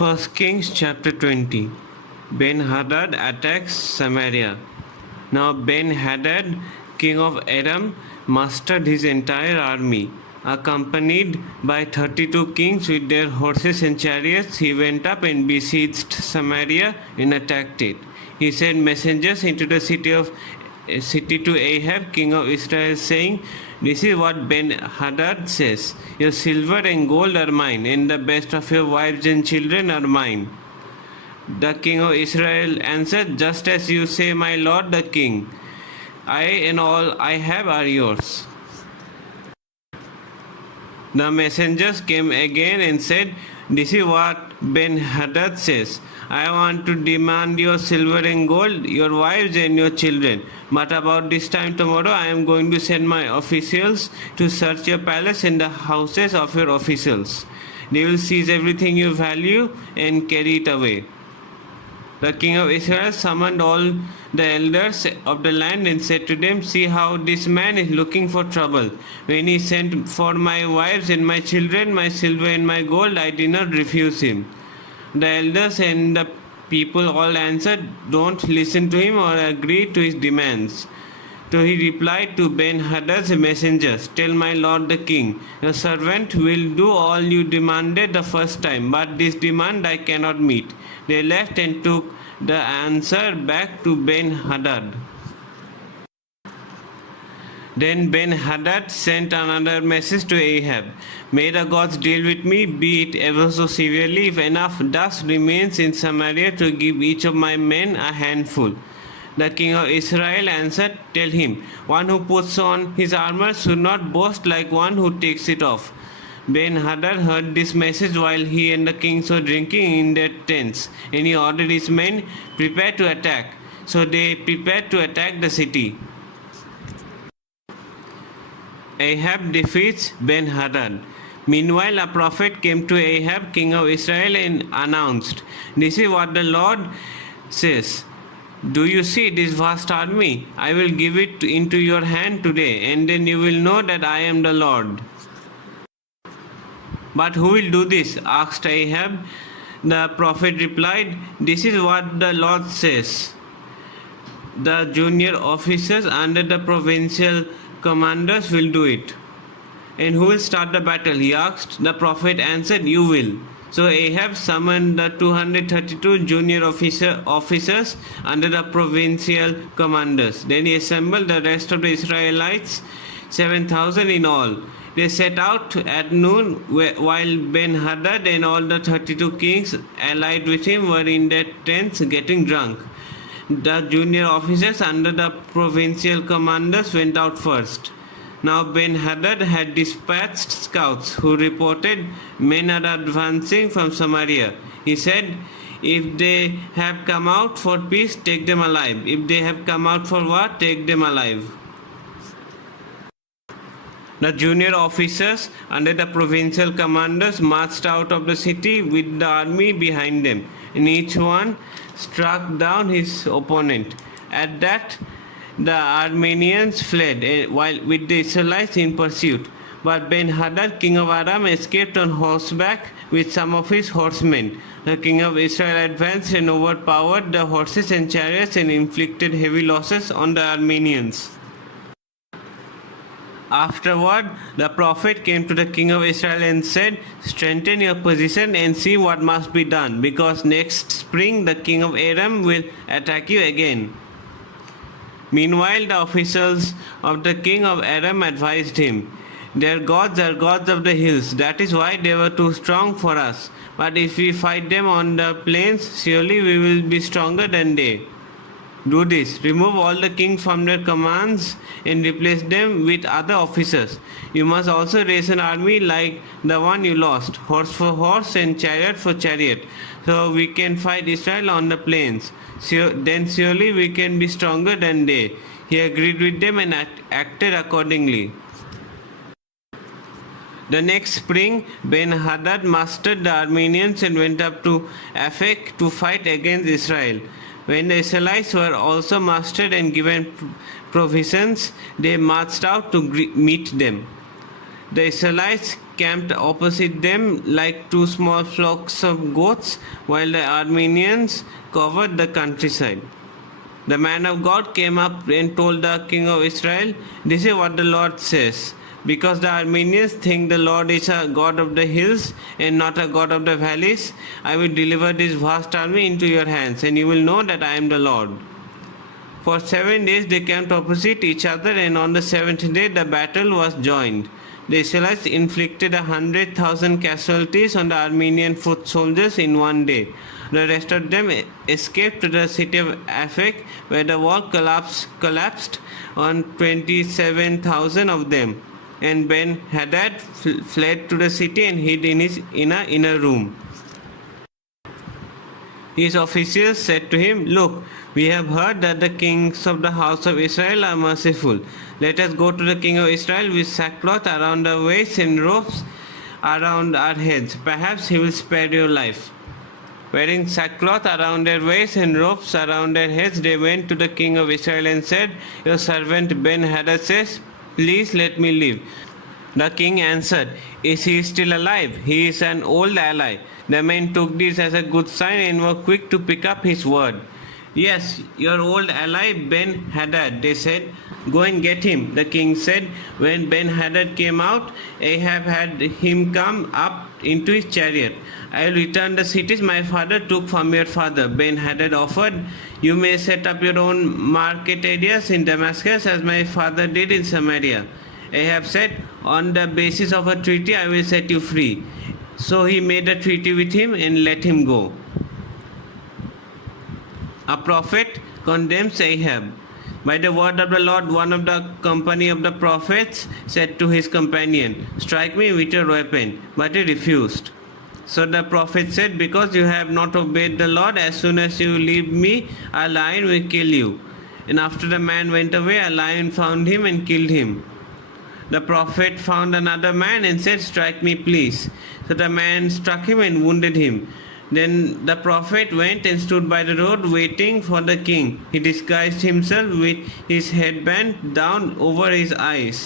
1 Kings chapter 20. Ben-Hadad attacks Samaria. Now Ben-Hadad, king of Aram, mustered his entire army. Accompanied by 32 kings with their horses and chariots, he went up and besieged Samaria and attacked it. He sent messengers into the city to Ahab, king of Israel, saying, "This is what Ben-Hadad says, your silver and gold are mine, and the best of your wives and children are mine." The king of Israel answered, "Just as you say, my lord the king, I and all I have are yours." The messengers came again and said, "This is what Ben-Hadad says, I want to demand your silver and gold, your wives and your children. But about this time tomorrow I am going to send my officials to search your palace and the houses of your officials. They will seize everything you value and carry it away." The king of Israel summoned all the elders of the land and said to them, "See how this man is looking for trouble. When he sent for my wives and my children, my silver and my gold, I did not refuse him." The elders and the people all answered, "Don't listen to him or agree to his demands." So he replied to Ben-Hadad's messengers, "Tell my lord the king, your servant will do all you demanded the first time, but this demand I cannot meet." They left and took the answer back to Ben-Hadad. Then Ben-Hadad sent another message to Ahab, "May the gods deal with me, be it ever so severely, if enough dust remains in Samaria to give each of my men a handful." The king of Israel answered, "Tell him, one who puts on his armor should not boast like one who takes it off." Ben-Hadad heard this message while he and the kings were drinking in their tents, and he ordered his men, "Prepare to attack." So they prepared to attack the city. Ahab defeats Ben-Hadad. Meanwhile, a prophet came to Ahab, king of Israel, and announced, "This is what the Lord says. Do you see this vast army? I will give it into your hand today, and then you will know that I am the Lord." "But who will do this?" asked Ahab. The prophet replied, "This is what the Lord says. The junior officers under the provincial commanders will do it." "And who will start the battle?" he asked. The prophet answered, "You will." So Ahab summoned the 232 junior officers under the provincial commanders. Then he assembled the rest of the Israelites, 7,000 in all. They set out at noon, while Ben-Hadad and all the 32 kings allied with him were in their tents getting drunk. The junior officers under the provincial commanders went out first. Now Ben-Hadad had dispatched scouts who reported men are advancing from Samaria. He said, "If they have come out for peace, take them alive. If they have come out for war, take them alive." The junior officers under the provincial commanders marched out of the city with the army behind them, and each one struck down his opponent. At that, the Arameans fled, while with the Israelites in pursuit. But Ben-Hadad, king of Aram, escaped on horseback with some of his horsemen. The king of Israel advanced and overpowered the horses and chariots and inflicted heavy losses on the Arameans. Afterward, the prophet came to the king of Israel and said, "Strengthen your position and see what must be done, because next spring the king of Aram will attack you again." Meanwhile, the officials of the king of Aram advised him, "Their gods are gods of the hills. That is why they were too strong for us. But if we fight them on the plains, surely we will be stronger than they. Do this, remove all the kings from their commands and replace them with other officers. You must also raise an army like the one you lost, horse for horse and chariot for chariot, so we can fight Israel on the plains. Then surely we can be stronger than they." He agreed with them and acted accordingly. The next spring, Ben-Hadad mustered the Arameans and went up to Aphek to fight against Israel. When the Israelites were also mustered and given provisions, they marched out to meet them. The Israelites camped opposite them like two small flocks of goats, while the Arameans covered the countryside. The man of God came up and told the king of Israel, "This is what the Lord says. Because the Arameans think the Lord is a God of the hills and not a God of the valleys, I will deliver this vast army into your hands, and you will know that I am the Lord." For 7 days they camped opposite each other, and on the seventh day the battle was joined. The Israelites inflicted 100,000 casualties on the Aramean foot soldiers in one day. The rest of them escaped to the city of Aphek, where the wall collapsed on 27,000 of them. And Ben-Hadad fled to the city and hid in his inner room. His officials said to him, "Look, we have heard that the kings of the house of Israel are merciful. Let us go to the king of Israel with sackcloth around our waists and ropes around our heads. Perhaps he will spare your life." Wearing sackcloth around their waists and ropes around their heads, they went to the king of Israel and said, "Your servant Ben-Hadad says, 'Please let me live.'" The king answered, "Is he still alive? He is an old ally." The men took this as a good sign and were quick to pick up his word. "Yes, your old ally Ben-Hadad," they said. "Go and get him," the king said. When Ben-Hadad came out, Ahab had him come up into his chariot. "I will return the cities my father took from your father," Ben-Hadad offered. "You may set up your own market areas in Damascus as my father did in Samaria." Ahab said, "On the basis of a treaty I will set you free." So he made a treaty with him and let him go. A prophet condemns Ahab. By the word of the Lord, one of the company of the prophets said to his companion, "Strike me with your weapon." But he refused. So the prophet said, "Because you have not obeyed the Lord, as soon as you leave me, a lion will kill you." And after the man went away, a lion found him and killed him. The prophet found another man and said, "Strike me, please." So the man struck him and wounded him. Then the prophet went and stood by the road waiting for the king. He disguised himself with his headband down over his eyes.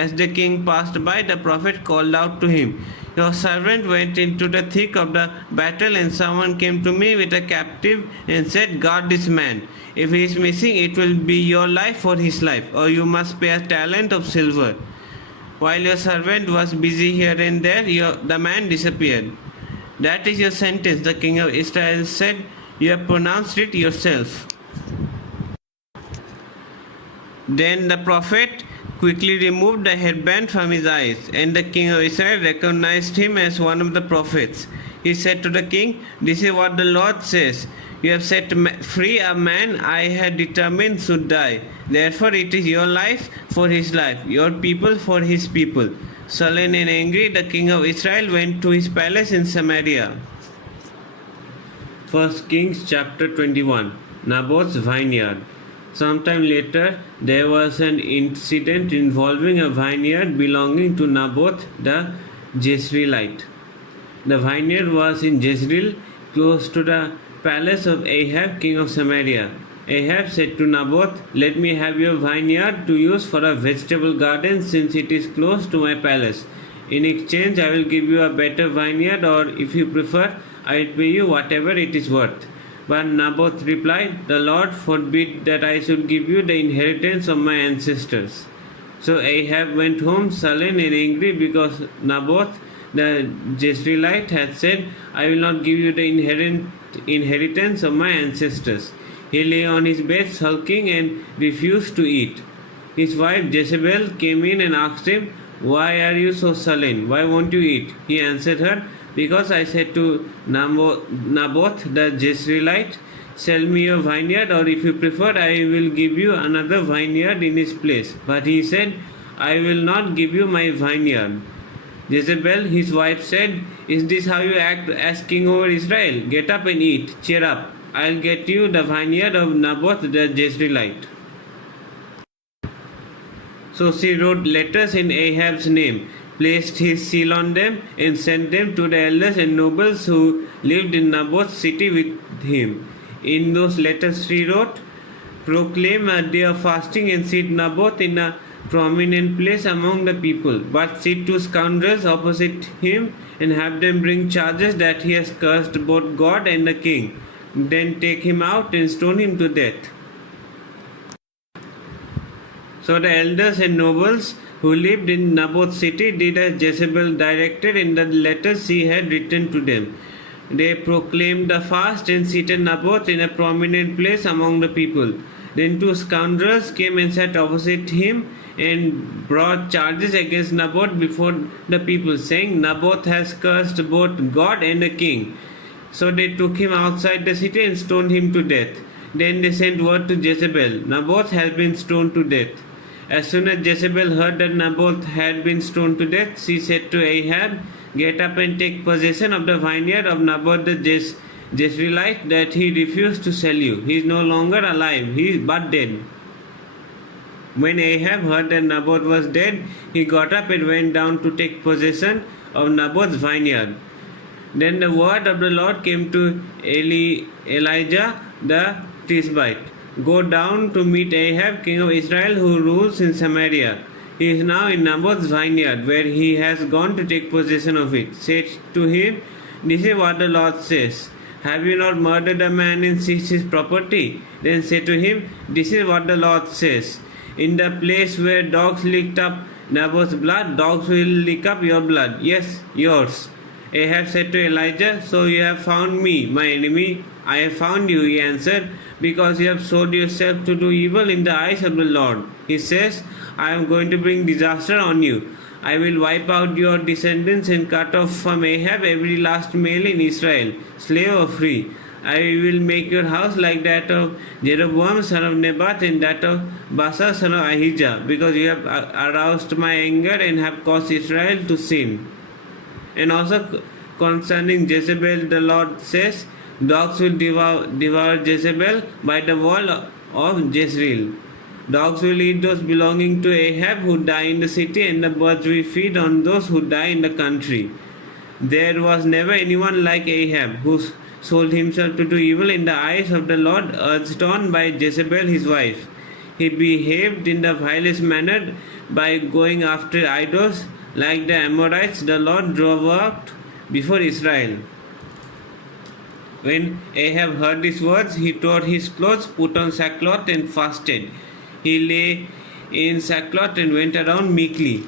As the king passed by, the prophet called out to him, "Your servant went into the thick of the battle, and someone came to me with a captive and said, 'Guard this man. If he is missing, it will be your life for his life, or you must pay a talent of silver.' While your servant was busy here and there, the man disappeared." "That is your sentence," the king of Israel said. "You have pronounced it yourself." Then the prophet quickly removed the headband from his eyes, and the king of Israel recognized him as one of the prophets. He said to the king, "This is what the Lord says. You have set free a man I had determined should die. Therefore it is your life for his life, your people for his people." Sullen and angry, the king of Israel went to his palace in Samaria. 1 Kings chapter 21. Naboth's vineyard. Sometime later, there was an incident involving a vineyard belonging to Naboth the Jezreelite. The vineyard was in Jezreel, close to the palace of Ahab, king of Samaria. Ahab said to Naboth, "Let me have your vineyard to use for a vegetable garden, since it is close to my palace. In exchange, I will give you a better vineyard, or if you prefer, I will pay you whatever it is worth." But Naboth replied, "The Lord forbid that I should give you the inheritance of my ancestors." So Ahab went home sullen and angry because Naboth the Jezreelite had said, "I will not give you the inheritance of my ancestors." He lay on his bed sulking and refused to eat. His wife Jezebel came in and asked him, "Why are you so sullen? Why won't you eat?" He answered her, "Because I said to Naboth the Jezreelite, 'Sell me your vineyard, or if you prefer, I will give you another vineyard in its place.' But he said, 'I will not give you my vineyard.' Jezebel, his wife, said, 'Is this how you act as king over Israel? Get up and eat. Cheer up. I'll get you the vineyard of Naboth the Jezreelite.' So she wrote letters in Ahab's name, placed his seal on them, and sent them to the elders and nobles who lived in Naboth's city with him. In those letters she wrote, 'Proclaim a day of fasting and seat Naboth in a prominent place among the people, but sit two scoundrels opposite him and have them bring charges that he has cursed both God and the king. Then take him out and stone him to death. So the elders and nobles who lived in Naboth's city did as Jezebel directed in the letters she had written to them. They proclaimed the fast and seated Naboth in a prominent place among the people. Then two scoundrels came and sat opposite him and brought charges against Naboth before the people, saying, Naboth has cursed both God and the king. So they took him outside the city and stoned him to death. Then they sent word to Jezebel, Naboth has been stoned to death. As soon as Jezebel heard that Naboth had been stoned to death, she said to Ahab, Get up and take possession of the vineyard of Naboth the Jezreelite that he refused to sell you. He is no longer alive, he is but dead. When Ahab heard that Naboth was dead, he got up and went down to take possession of Naboth's vineyard. Then the word of the Lord came to Elijah the Tishbite. Go down to meet Ahab, king of Israel, who rules in Samaria. He is now in Naboth's vineyard, where he has gone to take possession of it. Say to him, This is what the Lord says. Have you not murdered a man and seized his property? Then say to him, This is what the Lord says. In the place where dogs licked up Naboth's blood, dogs will lick up your blood. Yes, yours. Ahab said to Elijah, So you have found me, my enemy. I have found you, he answered, because you have sold yourself to do evil in the eyes of the Lord. He says, I am going to bring disaster on you. I will wipe out your descendants and cut off from Ahab every last male in Israel, slave or free. I will make your house like that of Jeroboam son of Nebat and that of Baasha son of Ahijah, because you have aroused my anger and have caused Israel to sin. And also concerning Jezebel, the Lord says, Dogs will devour Jezebel by the wall of Jezreel. Dogs will eat those belonging to Ahab who die in the city, and the birds will feed on those who die in the country. There was never anyone like Ahab, who sold himself to do evil in the eyes of the Lord, urged on by Jezebel his wife. He behaved in the vilest manner by going after idols, like the Amorites the Lord drove out before Israel. When Ahab heard these words, he tore his clothes, put on sackcloth and fasted. He lay in sackcloth and went around meekly.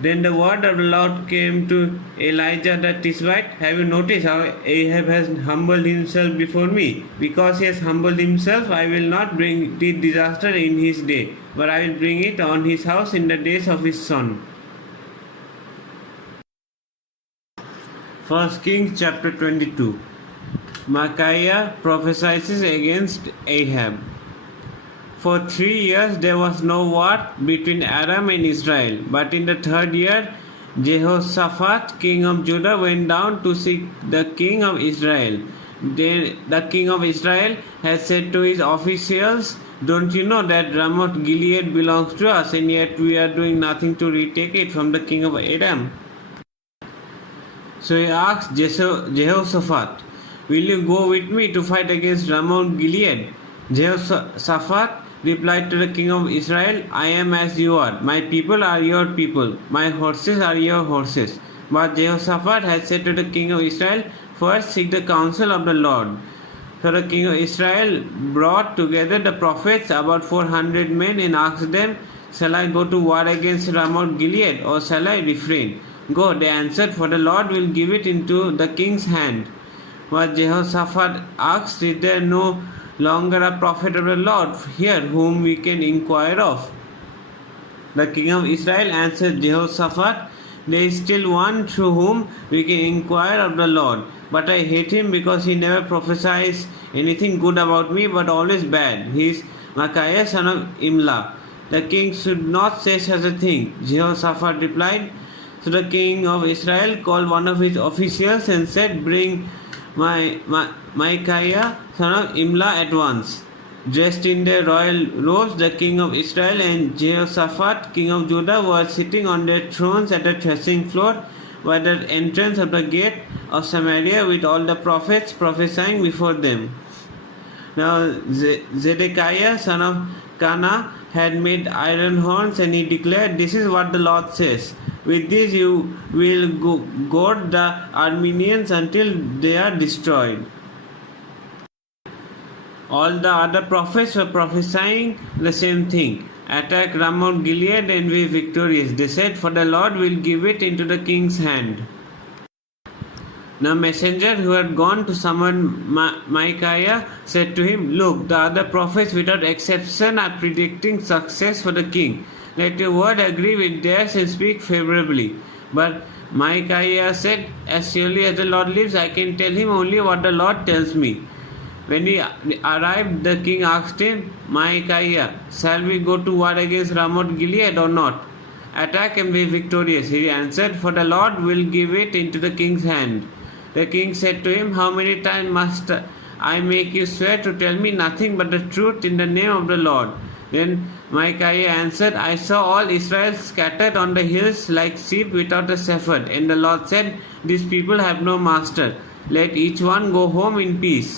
Then the word of the Lord came to Elijah the Tishbite. Have you noticed how Ahab has humbled himself before me? Because he has humbled himself, I will not bring the disaster in his day, but I will bring it on his house in the days of his son. 1 Kings chapter 22. Micaiah prophesies against Ahab. For 3 years there was no war between Aram and Israel, but in the third year Jehoshaphat, king of Judah, went down to seek the king of Israel. Then the king of Israel had said to his officials, Don't you know that Ramoth Gilead belongs to us, and yet we are doing nothing to retake it from the king of Aram? So he asked Jehoshaphat, Will you go with me to fight against Ramoth Gilead? Jehoshaphat replied to the king of Israel, I am as you are. My people are your people. My horses are your horses. But Jehoshaphat had said to the king of Israel, First seek the counsel of the Lord. So the king of Israel brought together the prophets, about 400 men, and asked them, Shall I go to war against Ramoth Gilead, or shall I refrain? Go, they answered, for the Lord will give it into the king's hand. But Jehoshaphat asked, Is there no longer a prophet of the Lord here whom we can inquire of? The king of Israel answered Jehoshaphat, There is still one through whom we can inquire of the Lord, but I hate him because he never prophesies anything good about me, but always bad. He is Micaiah son of Imlah. The king should not say such a thing. Jehoshaphat replied. So the king of Israel called one of his officials and said, Bring Micaiah son of Imlah at once. Dressed in their royal robes, the king of Israel and Jehoshaphat, king of Judah, were sitting on their thrones at the threshing floor by the entrance of the gate of Samaria, with all the prophets prophesying before them. Now Zedekiah son of Kana had made iron horns, and he declared, "This is what the Lord says. With this you will goad the Arameans until they are destroyed." All the other prophets were prophesying the same thing. "Attack Ramoth Gilead and be victorious," they said, "for the Lord will give it into the king's hand." The messenger who had gone to summon Micaiah said to him, "Look, the other prophets without exception are predicting success for the king. Let your word agree with theirs and speak favorably." But Micaiah said, "As surely as the Lord lives, I can tell him only what the Lord tells me." When he arrived, the king asked him, "Micaiah, shall we go to war against Ramoth Gilead or not?" "Attack and be victorious," he answered, "for the Lord will give it into the king's hand." The king said to him, "How many times must I make you swear to tell me nothing but the truth in the name of the Lord?" Then Micaiah answered, "I saw all Israel scattered on the hills like sheep without a shepherd. And the Lord said, These people have no master. Let each one go home in peace."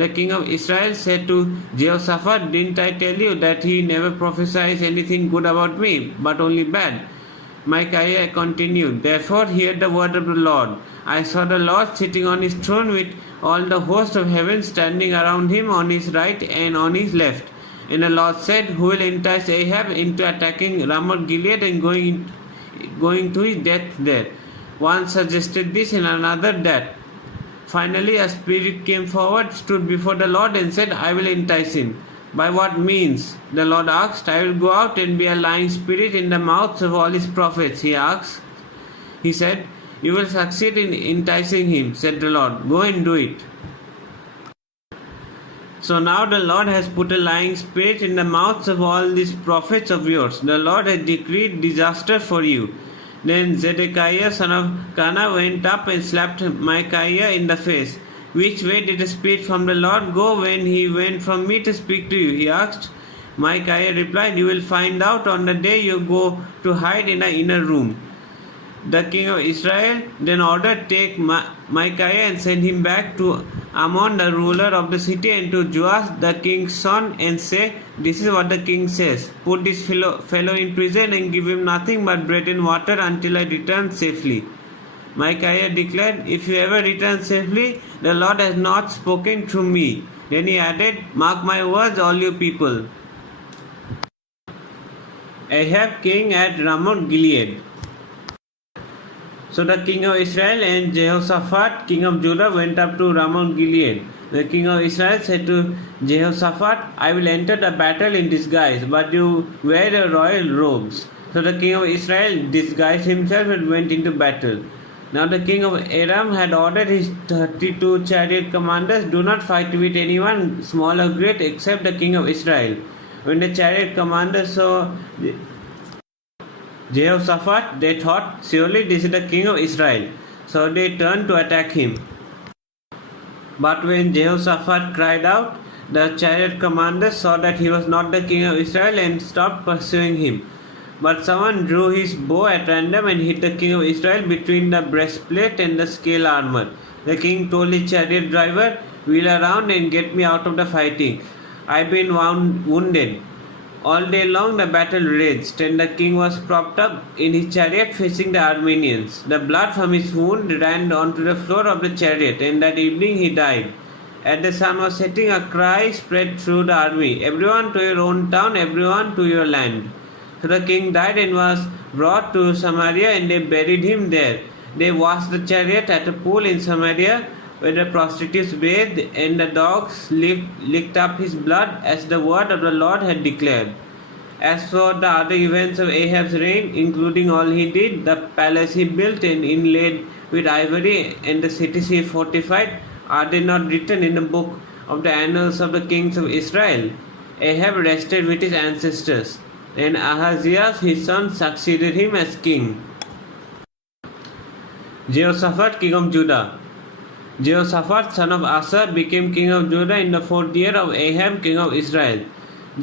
The king of Israel said to Jehoshaphat, "Didn't I tell you that he never prophesies anything good about me, but only bad?" Micaiah continued, "Therefore hear the word of the Lord. I saw the Lord sitting on his throne with all the host of heaven standing around him on his right and on his left. And the Lord said, Who will entice Ahab into attacking Ramoth Gilead and going to his death there?" One suggested this and another that. Finally, a spirit came forward, stood before the Lord, and said, "I will entice him." "By what means?" the Lord asked. "I will go out and be a lying spirit in the mouths of all his prophets," he asked. He said, "You will succeed in enticing him," said the Lord. "Go and do it." So now the Lord has put a lying spirit in the mouths of all these prophets of yours. The Lord has decreed disaster for you. Then Zedekiah son of Kana went up and slapped Micaiah in the face. "Which way did the spirit from the Lord go when he went from me to speak to you?" he asked. Micaiah replied, "You will find out on the day you go to hide in an inner room." The king of Israel then ordered, "Take Micaiah and send him back to Amon, the ruler of the city, and to Joash, the king's son, and say, This is what the king says. Put this fellow in prison and give him nothing but bread and water until I return safely." Micaiah declared, "If you ever return safely, the Lord has not spoken through me." Then he added, "Mark my words, all you people." Ahab king at Ramoth Gilead. So the king of Israel and Jehoshaphat, king of Judah, went up to Ramoth Gilead. The king of Israel said to Jehoshaphat, "I will enter the battle in disguise, but you wear your royal robes." So the king of Israel disguised himself and went into battle. Now the king of Aram had ordered his 32 chariot commanders, "Do not fight with anyone, small or great, except the king of Israel." When the chariot commanders saw Jehoshaphat, they thought, "Surely this is the king of Israel." So they turned to attack him. But when Jehoshaphat cried out, the chariot commanders saw that he was not the king of Israel and stopped pursuing him. But someone drew his bow at random and hit the king of Israel between the breastplate and the scale armor. The king told his chariot driver, "Wheel around and get me out of the fighting. I've been wounded." All day long the battle raged, and the king was propped up in his chariot facing the Arameans. The blood from his wound ran onto the floor of the chariot, and that evening he died. As the sun was setting, a cry spread through the army, "Everyone to your own town, everyone to your land." So the king died and was brought to Samaria, and they buried him there. They washed the chariot at a pool in Samaria, where the prostitutes bathed, and the dogs licked up his blood, as the word of the Lord had declared. As for the other events of Ahab's reign, including all he did, the palace he built and inlaid with ivory, and the cities he fortified, are they not written in the book of the annals of the kings of Israel? Ahab rested with his ancestors. Then Ahaziah his son succeeded him as king. Jehoshaphat, king of Judah. Jehoshaphat, son of Asa, became king of Judah in the 4th year of Ahab, king of Israel.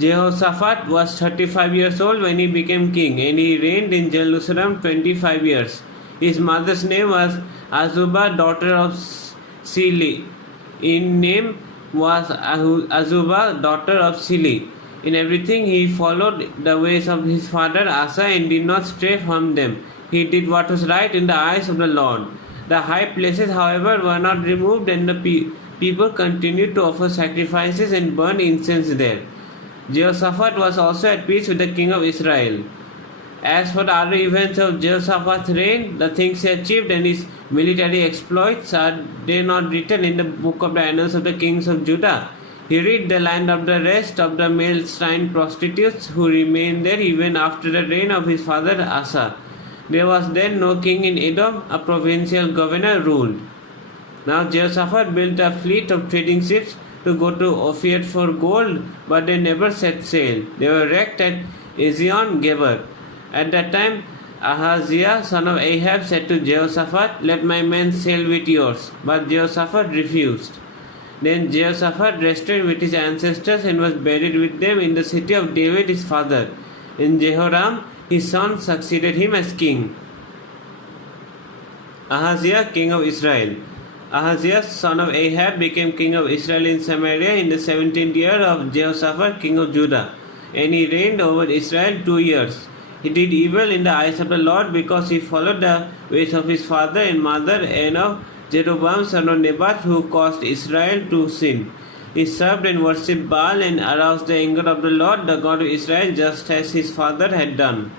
Jehoshaphat was 35 years old when he became king, and he reigned in Jerusalem 25 years. His mother's name was Azubah, daughter of Sili. In name was Azubah, daughter of Sili. In everything he followed the ways of his father Asa and did not stray from them. He did what was right in the eyes of the Lord. The high places, however, were not removed, and the people continued to offer sacrifices and burn incense there. Jehoshaphat was also at peace with the king of Israel. As for the other events of Jehoshaphat's reign, the things he achieved and his military exploits, are they not written in the book of the annals of the kings of Judah? He rid the land of the rest of the male shrine prostitutes who remained there even after the reign of his father Asa. There was then no king in Edom, a provincial governor ruled. Now Jehoshaphat built a fleet of trading ships to go to Ophir for gold, but they never set sail. They were wrecked at Ezion Geber. At that time, Ahaziah, son of Ahab, said to Jehoshaphat, "Let my men sail with yours." But Jehoshaphat refused. Then Jehoshaphat rested with his ancestors and was buried with them in the city of David his father. And Jehoram, his son, succeeded him as king. Ahaziah, king of Israel. Ahaziah, son of Ahab, became king of Israel in Samaria in the 17th year of Jehoshaphat, king of Judah. And he reigned over Israel 2 years. He did evil in the eyes of the Lord because he followed the ways of his father and mother and of Jeroboam son of Nebat, who caused Israel to sin. He served and worshipped Baal and aroused the anger of the Lord, the God of Israel, just as his father had done.